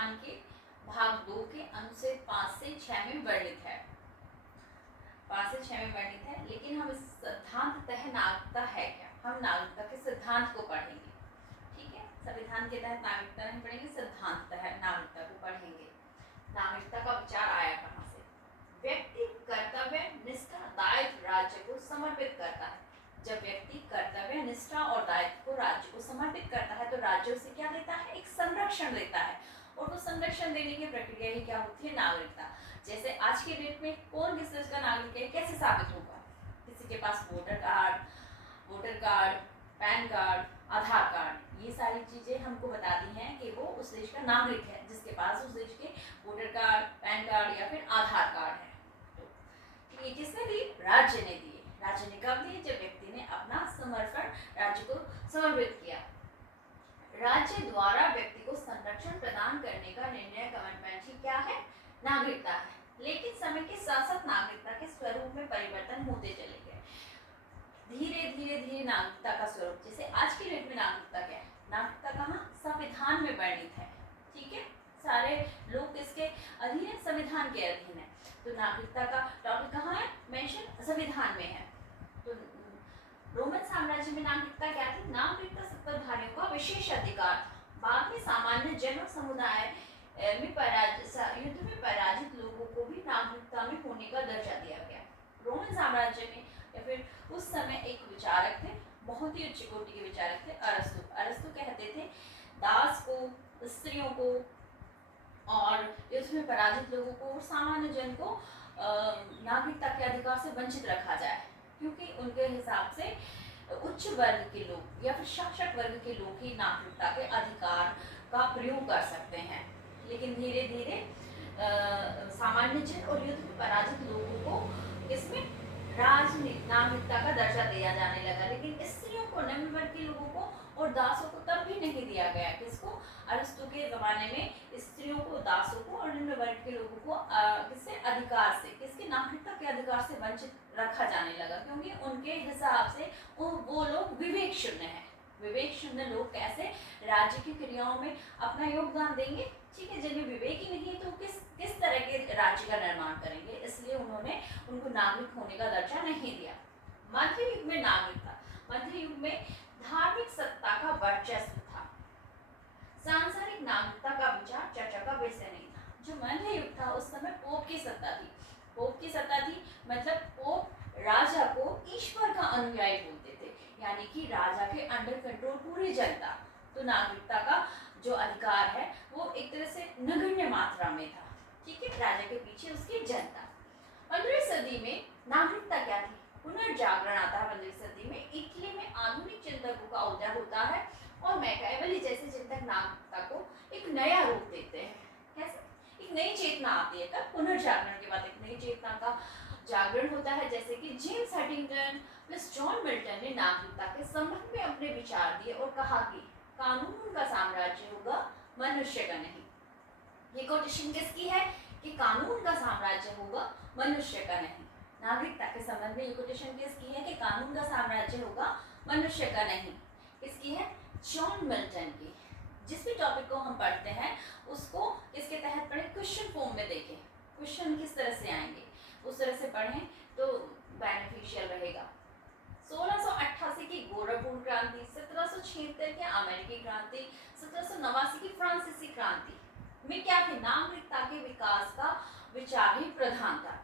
संविधान के भाग 2 के अनुच्छेद 5 से 6 में वर्णित है। 5 से 6 में वर्णित है, लेकिन हम इस सिद्धांततः नागरिकता है क्या, हम नागरिकता के सिद्धांत को पढ़ेंगे। ठीक है, संविधान के तहत नागरिकता नहीं पढ़ेंगे, सिद्धांततः नागरिकता को पढ़ेंगे। नागरिकता का विचार आया कहाँ से? व्यक्ति कर्तव्य, निष्ठा, दायित्व राज्य को समर्पित करता है। जब व्यक्ति कर्तव्य, निष्ठा और दायित्व को राज्य को समर्पित करता है तो राज्य उसे क्या देता है? एक संरक्षण देता है, और वो संरक्षण देने की प्रक्रिया ही क्या होती है? नागरिकता। जैसे आज के डेट में कौन किस देश का नागरिक है, कैसे साबित होगा? किसी के पास वोटर कार्ड, पैन कार्ड, आधार कार्ड, ये सारी चीजें हमको बताती हैं कि वो उस देश का नागरिक है, जिसके पास उस देश के वोटर कार्ड, पैन कार्ड या फिर आधार कार्ड है। तो ये किसने दी? राज्य ने दिए। राज्य ने कब दिए? जब व्यक्ति ने अपना समर्पण राज्य को समर्पित किया। राज्य द्वारा व्यक्ति को संरक्षण प्रदान करने का निर्णय कमिटमेंट ही क्या है? नागरिकता है। लेकिन समय के साथ साथ नागरिकता के स्वरूप में परिवर्तन होते चले गए। धीरे नागरिकता का स्वरूप, जैसे आज की डेट में नागरिकता क्या है? नागरिकता कहाँ? संविधान में वर्णित है। ठीक है, सारे लोग इसके अधीन है, संविधान के अधीन है। तो नागरिकता का टॉपिक कहाँ है? मेंशन संविधान में है। तो रोमन साम्राज्य में नागरिकता क्या थी? नागरिकता सत्ताधारियों का विशेष अधिकार था। बाद में सामान्य जन समुदाय में युद्ध में पराजित लोगों को भी नागरिकता में होने का दर्जा दिया गया। रोमन साम्राज्य में या फिर उस समय एक विचारक थे, बहुत ही उच्च कोटि के विचारक थे, अरस्तु। अरस्तु कहते थे दास को, स्त्रियों को और युद्ध में पराजित लोगों को और सामान्य जन को नागरिकता के अधिकार से वंचित रखा जाए, क्योंकि उनके हिसाब से उच्च वर्ग के लोग या फिर शासक वर्ग के लोग ही नागरिकता के अधिकार का प्रयोग कर सकते हैं। लेकिन धीरे धीरे सामान्य जन और युद्ध में पराजित लोगों को इसमें नागरिकता का दर्जा दिया जाने लगा। लेकिन स्त्रियों को, निम्न वर्ग के लोगों को और दासों को तब भी नहीं दिया गया। किसको? अरस्तु के जमाने में स्त्रियों को, दासों को और निम्न वर्ग के लोगों को किससे? अधिकार से, किसके? नागरिकता के अधिकार से वंचित रखा जाने लगा, क्योंकि उनके हिसाब से वो लोग विवेक शून्य है। विवेक शून्य लोग कैसे राज्य की क्रियाओं में अपना योगदान देंगे? ठीक है, जिनमें विवेक ही नहीं है तो किस तरह के राज्य का निर्माण करेंगे? इसलिए उन्होंने उनको नागरिक होने का दर्जा नहीं दिया। मध्य युग में नागरिकता, मध्य युग में धार्मिक सत्ता का वर्चस्व था। सांसारिक नागरिकता का विचार चर्चा का विषय नहीं था। जो मध्य युग था उस समय पोप की सत्ता थी। पोप की सत्ता थी मतलब पोप राजा को ईश्वर का अनुयायी बोलते थे, यानी कि राजा के अंडर कंट्रोल पूरी जनता। तो नागरिकता का जो अधिकार है वो एक तरह से नगण्य मात्रा में था। ठीक है, राजा के पीछे उसकी जनता। 15वीं सदी में नागरिकता क्या थी? पुनर्जागरण आता है 15वीं सदी में। इटली में आधुनिक चिंतकों का उदय होता है और मैकियावेली जैसे चिंतक नागरिकता को एक नया रूप देते हैं। कैसे? एक नई चेतना आती है। तब पुनर्जागरण के बाद एक नई चेतना का जागरण होता है, जैसे कि James Huntington plus John Milton ने नागरिकता के संबंध में अपने विचार दिए और कहा कि कानून का साम्राज्य होगा, मनुष्य का नहीं। ये कोटेशन किसकी है? कि कानून का साम्राज्य होगा, मनुष्य का नहीं। नागरिकता के संबंध में ये कोटेशन किसकी है? कि कानून का साम्राज्य होगा, मनुष्य का नहीं। किसकी है? जॉन मिल्टन की। जिस भी टॉपिक को हम पढ़ते हैं उसको किसके तहत पढ़ें? क्वेश्चन फॉर्म में देखें, क्वेश्चन किस तरह से आएंगे उस तरह से पढ़ें तो बेनिफिशियल रहेगा। 1688 की गोरखपुर क्रांति, 1776 की अमेरिकी क्रांति, 1789 की फ्रांसीसी क्रांति में क्या थे? नागरिकता के विकास का विचार ही प्रधान था।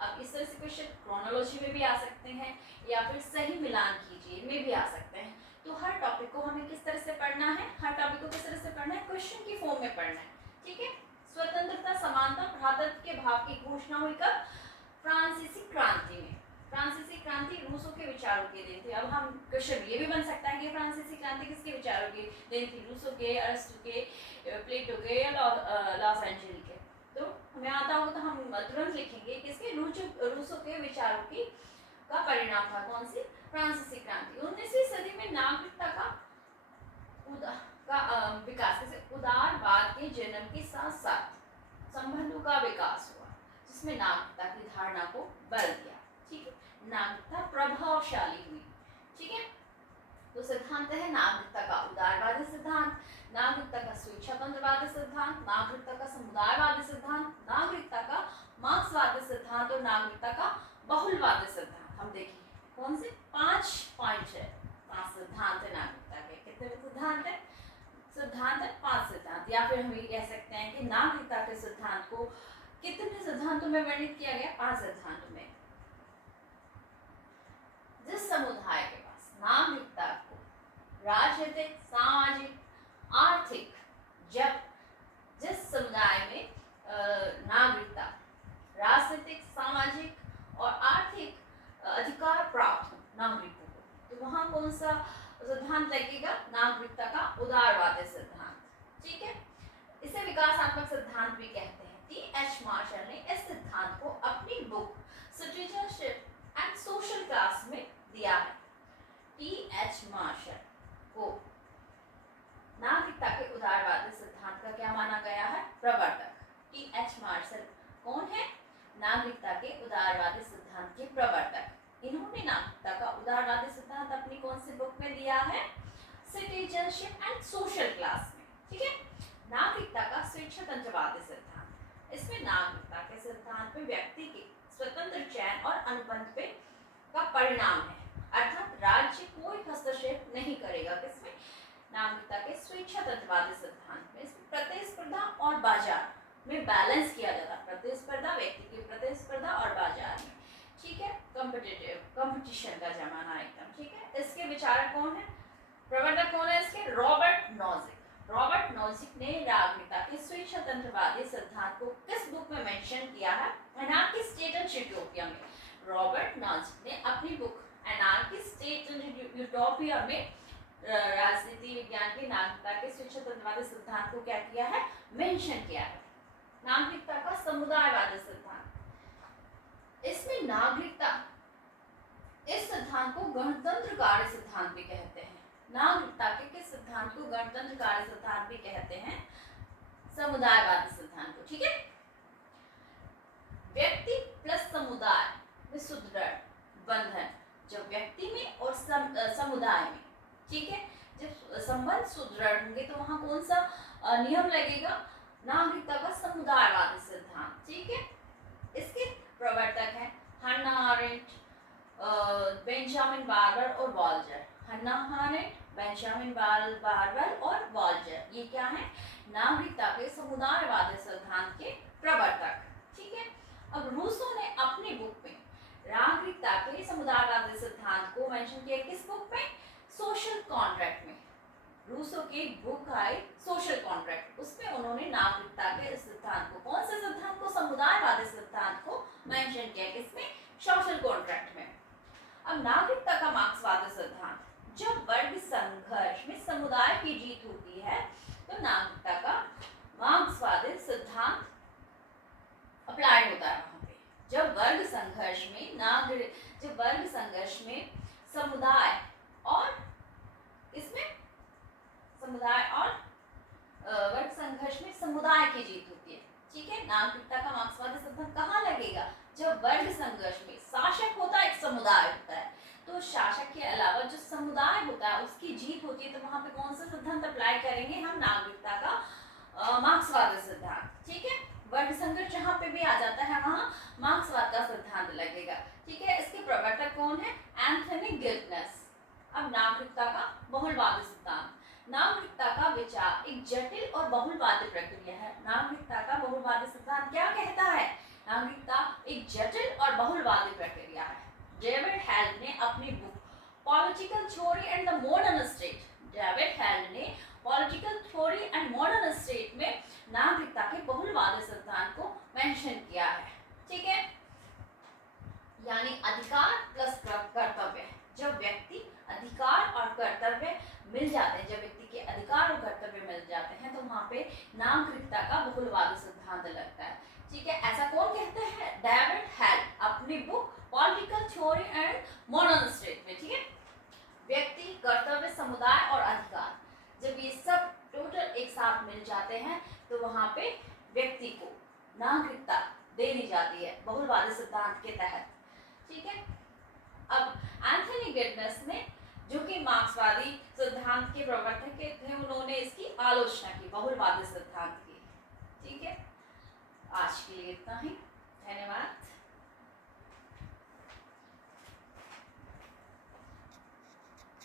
अब इस तरह से क्वेश्चन क्रोनोलॉजी में भी आ सकते हैं या फिर सही मिलान कीजिए में भी आ सकते हैं। तो हर टॉपिक को हमें किस तरह से पढ़ना है? हर टॉपिक को किस तरह से पढ़ना है? क्वेश्चन की फॉर्म में पढ़ना है। ठीक है, स्वतंत्रता, समानता, भ्रातृत्व के भाव की घोषणा हुई कब? फ्रांसीसी क्रांति में। फ्रांसीसी क्रांति रूसों के विचारों के दिन थी। अब हम क्वेश्चन ये भी बन सकता है कि फ्रांसीसी क्रांति किसके विचारों के दिन थी? रूसों के, अरस्तु के, प्लेटो के या लॉस एंजेलिस के? तो हमें आता हो तो हम तुरंत लिखेंगे किसके? रूसों के विचारों की का परिणाम था कौन सी? फ्रांसीसी क्रांति। 19वीं सदी में नागरिकता का विकास, जैसे उदारवाद के जन्म के साथ साथ संबंधों का विकास हुआ, जिसमें नागरिकता की धारणा को बल दिया। ठीक है, नागरिकता प्रभावशाली हुई। ठीक है, तो सिद्धांत है नागरिकता का उदारवादी सिद्धांत, नागरिकता का स्वेच्छातंत्रवादी सिद्धांत, नागरिकता का समुदायवादी सिद्धांत, नागरिकता का मार्क्सवादी सिद्धांत और नागरिकता का बहुलवादी सिद्धांत। हम देखिए कौन से 5 पॉइंट है, 5 सिद्धांत है नागरिकता के। कितने सिद्धांत है? सिद्धांत है 5 सिद्धांत, या फिर हम ये कह सकते हैं कि नागरिकता के सिद्धांत को कितने सिद्धांतों में वर्णित किया गया? 5 सिद्धांतों में। जिस समुदाय के पास नागरिकता को राजनीतिक, सामाजिक, आर्थिक, जब जिस समुदाय में नागरिकता, राजनीतिक, सामाजिक और आर्थिक अधिकार प्राप्त हो नागरिकों को, तो वहां कौन सा सिद्धांत लगेगा? नागरिकता का उदारवादी सिद्धांत। ठीक है, इसे विकासात्मक सिद्धांत भी कहते हैं। टी.एच. मार्शल ने इस सिद्धांत को अपनी book citizenship and social class में दिया है। टी.एच. मार्शल को नागरिकता के उदारवादी सिद्धांत का क्या माना गया है? प्रवर्तक। टी.एच. मार्शल कौन है? नागरिकता के उदारवादी सिद्धांत के प्रवर्तक। इन्होंने नागरिकता का उदारवादी सिद्धांत अपनी कौन सी बुक में दिया है? सिटीजनशिप एंड सोशल क्लास में। ठीक है, नागरिकता का स्वेच्छातंत्रवादी सिद्धांत, इसमें नागरिकता के सिद्धांत में व्यक्ति के स्वतंत्र चयन और अनुबंध पे का परिणाम है, अर्थात राज्य कोई हस्तक्षेप नहीं करेगा। किसमें? नागरिकता के स्वेच्छातंत्रवादी सिद्धांत में। इसमें प्रतिस्पर्धा और बाजार में बैलेंस किया जाता है। प्रतिस्पर्धा, व्यक्ति की प्रतिस्पर्धा और बाजार में। ठीक है, कंपटीशन का जमाना एकदम। ठीक है, इसके विचारक कौन है? प्रवर्तक कौन है इसके? Robert Nozick. रॉबर्ट नॉजिक ने नागरिकता के स्वेच्छातंत्रवादी सिद्धांत को किस बुक में मेंशन किया है? एनार्की स्टेट एंड यूटोपिया में। रॉबर्ट नॉजिक ने अपनी book anarchy state and utopia में राजनीति विज्ञान के नागरिकता के स्वेच्छातंत्रवादी सिद्धांत को क्या किया है? मेंशन किया है। नागरिकता का समुदायवादी सिद्धांत, इसमें नागरिकता, इस सिद्धांत को गणतंत्र कार्य सिद्धांत भी कहते हैं। नागरिकता के किस सिद्धांत को गणतंत्र कार्य सिद्धांत भी कहते हैं? समुदायवादी सिद्धांत को। ठीक है, व्यक्ति प्लस समुदाय में सुदृढ़ बंधन, जब व्यक्ति में और समुदाय में, ठीक है, जब संबंध सुदृढ़ होंगे तो वहां कौन सा नियम लगेगा? नागरिकता का समुदायवादी सिद्धांत। ठीक है, इसके प्रवर्तक हैं हन्ना आरेंट, बेंजामिन बार्बर और वॉल्जर। हन्ना आरेंट, बेंजामिन बार्बर और वॉल्जर, ये क्या है? नागरिकता के समुदायवादी सिद्धांत के प्रवर्तक। ठीक है, अब रूसो ने अपनी बुक में नागरिकता के समुदायवादी सिद्धांत को मेंशन किया। किस बुक में? सोशल कॉन्ट्रैक्ट में। रूसो की बुक आई सोशल कॉन्ट्रैक्ट, उसमें उन्होंने नागरिकता के सिद्धांत को, कौन से सिद्धांत को? समुदायवादी सिद्धांत को मेंशन किया। किसमें? सोशल कॉन्ट्रैक्ट में। अब नागरिकता का मार्क्सवादी सिद्धांत, जब वर्ग संघर्ष में समुदाय की जीत होती है तो नागरिकता का मार्क्सवादी सिद्धांत अप्लाई होता है वहां पे। जब वर्ग संघर्ष में समुदाय और इसमें समुदाय और वर्ग संघर्ष में समुदाय की जीत होती है। ठीक है, नागरिकता का मार्क्सवादी सिद्धांत कहाँ लगेगा? जब वर्ग संघर्ष में शासक होता है, एक समुदाय होता है, तो शासक के अलावा जो समुदाय होता है उसकी जीत होती है, तो वहां पे कौन सा सिद्धांत अप्लाई करेंगे हम? नागरिकता का मार्क्सवादी सिद्धांत। ठीक है, वर्ग संघर्ष जहाँ पे भी आ जाता है वहां मार्क्सवाद का सिद्धांत लगेगा। ठीक है, इसके प्रवर्तक कौन है? एंथनी गिल्टनेस। अब नागरिकता का बहुलवादी सिद्धांत, नागरिकता का विचार एक जटिल और बहुलवादी प्रक्रिया है। नागरिकता का बहुलवादी सिद्धांत क्या कहता है? नागरिकता एक जटिल और बहुलवादी प्रक्रिया है। डेविड हेल्ड ने अपनी book political theory and the modern state, David Held ने political theory and modern state में नागरिकता के बहुलवादी सिद्धांत को मेंशन किया है। ठीक है, यानी अधिकार प्लस कर्तव्य। जब व्यक्ति अधिकार और कर्तव्य मिल जाते हैं, जब व्यक्ति के अधिकार और कर्तव्य मिल जाते हैं तो वहां पे नागरिकता का बहुलवादी सिद्धांत लगता है। ठीक है, ऐसा कौन कहते हैं? डेविड हेल्ड अपनी book political theory and modern state में। ठीक है, व्यक्ति, कर्तव्य, समुदाय और अधिकार, जब ये सब टोटल एक साथ मिल जाते हैं तो वहां पे व्यक्ति को नागरिकता दे दी जाती है बहुलवादी सिद्धांत के तहत। ठीक है, अब एंथनी गिल्टनेस ने, जो कि मार्क्स समाजवादी सिद्धांत के प्रवर्तक के थे, उन्होंने इसकी आलोचना की, बहुलवादी सिद्धांत की। ठीक है, आज के लिए इतना ही, धन्यवाद।